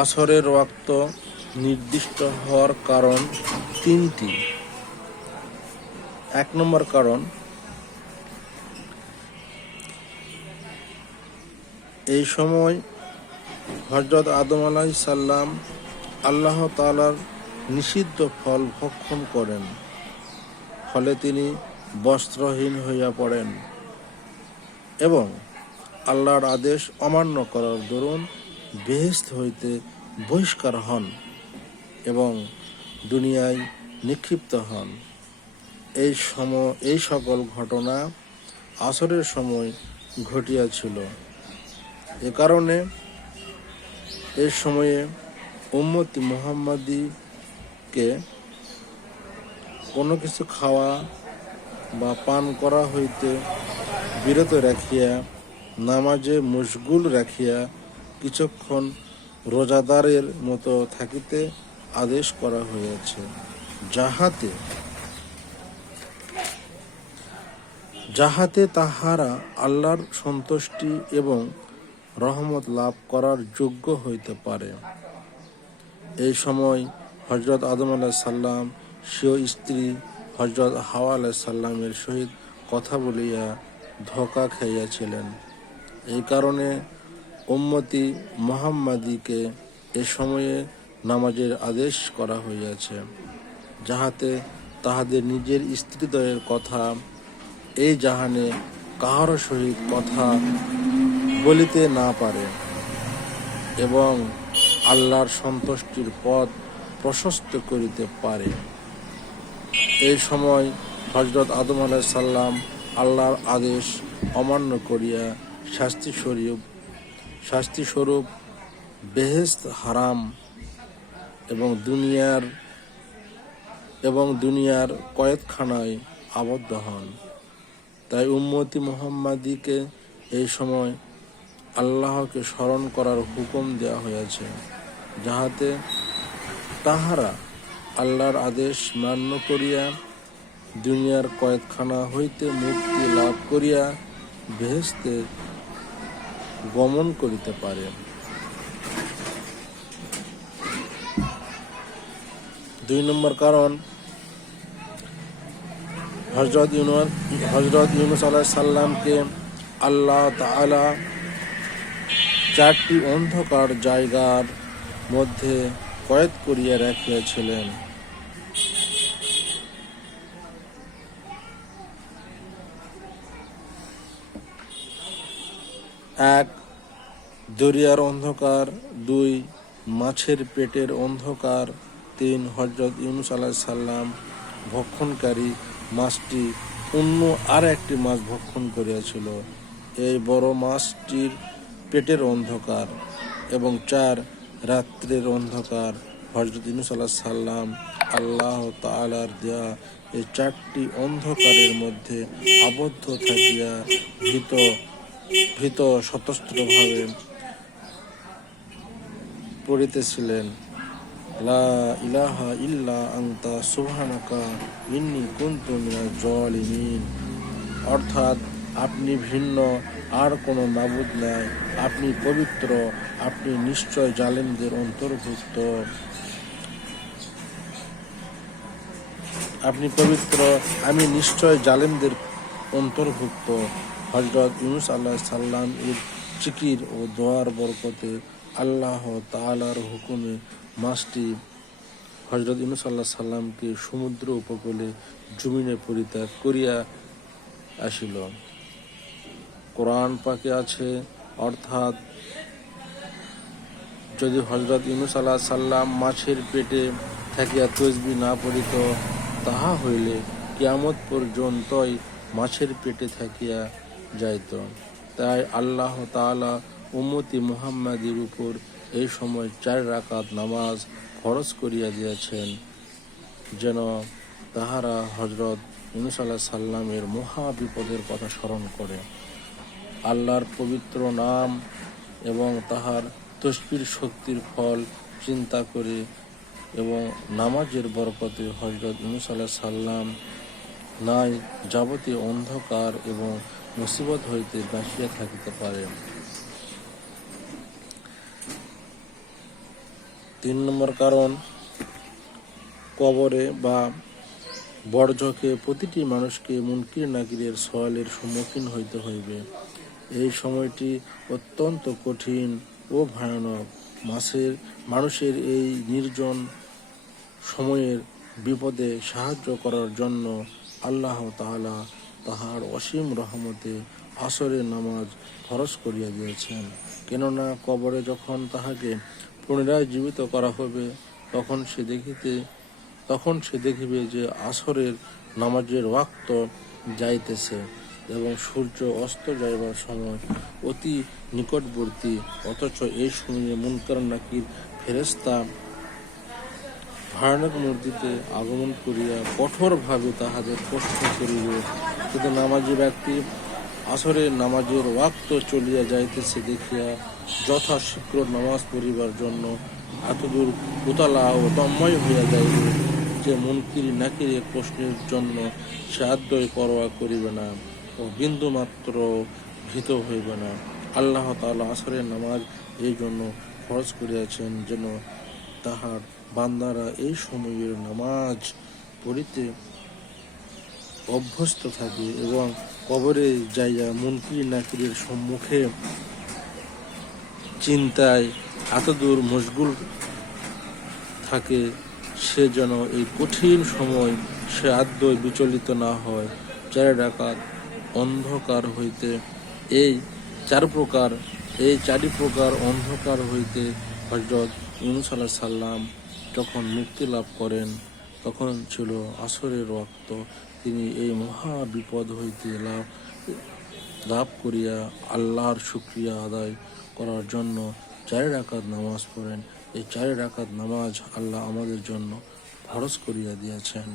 আসরের ওয়াক্ত নির্দিষ্ট হওয়ার কারণ তিনটি। 1 নম্বর কারণ, এই সময় হযরত আদম আলাইহিস সালাম আল্লাহ তাআলার নিষিদ্ধ ফল ভক্ষণ করেন, ফলে তিনি বস্ত্রহীন হইয়া পড়েন এবং আল্লাহর আদেশ অমান্য করার দরুন বেহেশত হইতে বহিষ্কার হন এবং দুনিয়ায় নিক্ষিপ্ত হন। এই সকল ঘটনা আসরের সময় ঘটিয়াছিল। এ কারণে এই সময়ে উম্মতি মুহাম্মাদীকে কোনো কিছু খাওয়া বা পান করা হইতে বিরত রাখিয়া, নামাজে মশগুল রাখিয়া কিছুক্ষণ রোজাদারের মতো থাকিতে আদেশ করা হইয়াছে, যাহাতে তাহারা আল্লাহর সন্তুষ্টি এবং রহমত লাভ করার যোগ্য হইতে পারে। এই সময় হযরত আদম আলাইহিস সালাম স্বীয় স্ত্রী হযরত হাওয়া আলাইহিস সালামের সহিত কথা বলিয়া ধোঁকা খাইয়াছিলেন। এই কারণে উম্মতি মুহাম্মাদীকে এ সময়ে নামাজের আদেশ করা হইয়াছে, যাহাতে তাহাদের নিজের স্ত্রীদ্বয়ের কথা এই জাহানে কাহারও সহিত কথা বলিতে না পারে এবং আল্লাহর সন্তুষ্টির পথ প্রশস্ত করিতে পারে। এই সময় হযরত আদম আলাইহিস সালাম আল্লাহর আদেশ অমান্য করিয়া শাস্তিস্বরূপ বেহেশত হারাম এবং দুনিয়ার কয়েদখানায় আবদ্ধ হন। তাই উম্মতি মুহাম্মাদীকে এই সময় আল্লাহকে স্মরণ করার হুকুম দেওয়া হয়েছে, যাহাতে তাহারা আল্লাহর আদেশ মান্য করিয়া দুনিয়ার কয়েদখানা হইতে মুক্তি লাভ করিয়া বেহেশতে গমন করিতে পারে। 2 নম্বর কারণ, হযরত ইউনূস আলাইহিস সালামকে আল্লাহ তাআলা 4টি অন্ধকার জায়গার মধ্যে কয়েদ করিয়া রাখিয়াছিলেন। 1 দরিয়ার অন্ধকার, 2 মাছের পেটের অন্ধকার, 3 হযরত ইউনূস আলাইহিস সালাম ভক্ষণকারী মাছটি অন্য আর একটি মাছ ভক্ষণ করিয়াছিল, এই বড় মাছটির পেটের অন্ধকার, এবং 4 রাত্রের অন্ধকার। হযরত ইউনূস আলাইহিস সালাম আল্লাহ তাআলার দেয়া এই 4টি অন্ধকারের মধ্যে আবদ্ধ থাকিয়া ভীত সতস্ত্রভাবে পড়িতেছিলেন, লা ইলাহা ইল্লা আনতা সুবহানাকা ইন্নী কুনতু মিনাজ জালিমিন। অর্থাৎ, আপনি ভিন্ন, আর কোনো মাবুদ নাই, আপনি পবিত্র, আপনি নিশ্চয় জালেমদের অন্তর্ভুক্ত। আপনি পবিত্র, আমি নিশ্চয় জালেমদের অন্তর্ভুক্ত। হযরত ইউনূস আলাইহিস সালাম এর জিকির ও দোয়ার বরকতে আল্লাহ তাআলার হুকুমে মাছটি হযরত ইউনূস আলাইহিস সালামকে সমুদ্র উপকূলে জমিনে পরিত্যাগ করিয়া আসিল। কোরআন পাকে আছে, অর্থাৎ যদি হযরত ইউনূস আলাইহিস সালাম মাছের পেটে থাকিয়া তাসবিহ না পড়িত, তাহা হইলে কিয়ামত পর্যন্তই মাছের পেটে থাকিয়া যাইত। তাই আল্লাহ তাআলা উম্মতি মুহাম্মাদীর উপর এই সময় 4 রাকাত নামাজ ফরজ করিয়া দিয়েছেন, যেন তাহারা হযরত ইউনূস আলাইহিস সালামের মহা বিপদের কথা স্মরণ করে, আল্লাহর পবিত্র নাম এবং তাহার তাসবিহর শক্তির ফল চিন্তা করে এবং নামাজের বরকতে হযরত ইউনূস আলাইহিস সালাম নাই যাবতীয় অন্ধকার এবং মুসিবত হইতে বাঁচিয়া থাকিতে পারে। 3 নম্বর কারণ, কবরে বা বড়ঝকে প্রতিটি মানুষকে মুনকির নাকিরের সওয়ালের সম্মুখীন হইতে হইবে। এই সময়টি অত্যন্ত কঠিন ও ভয়ানক। মানুষের এই নির্জন সময়ের বিপদে সাহায্য করার জন্য আল্লাহ তাআলা তাহার অসীম রহমতে আসরের নামাজ ফরজ করিয়া দিয়েছেন। কেননা কবরে যখন তাহাকে পুনরায় জীবিত করা হবে, তখন সে দেখিবে যে আসরের নামাজের ওয়াক্ত যাইতেছে এবং সূর্য অস্ত যাইবার সময় অতি নিকটবর্তী। অথচ এই সময়ে মুনকার নাকির ফেরেশতা ভয়ানক মূর্তিতে আগমন করিয়া কঠোরভাবে তাহাদের প্রশ্ন করিবে। কিন্তু নামাজি ব্যক্তি আসরের নামাজের ওয়াক্ত চলিয়া যাইতেছে দেখিয়া যথাশীঘ্র নামাজ পড়িবার জন্য এতদূর উতলা ও তন্ময় হইয়া যাইবে যে মুনকির নাকিরের প্রশ্নের জন্য সে আদৌ পরোয়া করিবে না ও বিন্দুমাত্র ভীত হইবে না। আল্লাহ তাআলা আসরের নামাজ এই জন্য ফরজ করিয়াছেন যেন তাহার বান্দারা এই সময়ের নামাজ পড়িতে অভ্যস্ত থাকে এবং কবরে যাইয়া মুনকির নাকিরের সম্মুখে চিন্তায় এতদূর মশগুল থাকে সে যেন এই কঠিন সময় সে আদৌ বিচলিত না হয়। 4 রাকাত অন্ধকার হইতে এই চারি প্রকার অন্ধকার হইতে হযরত ইউনূস আলাইহিস সালাম যখন মুক্তি লাভ করেন তখন ছিল আসরের ওয়াক্ত। তিনি এই মহা বিপদ হইতে লাভ করিয়া আল্লাহর শুকরিয়া আদায় করার জন্য 4 রাকাত নামাজ পড়েন। এই 4 রাকাত নামাজ আল্লাহ আমাদের জন্য ফরজ করিয়া দিয়েছেন।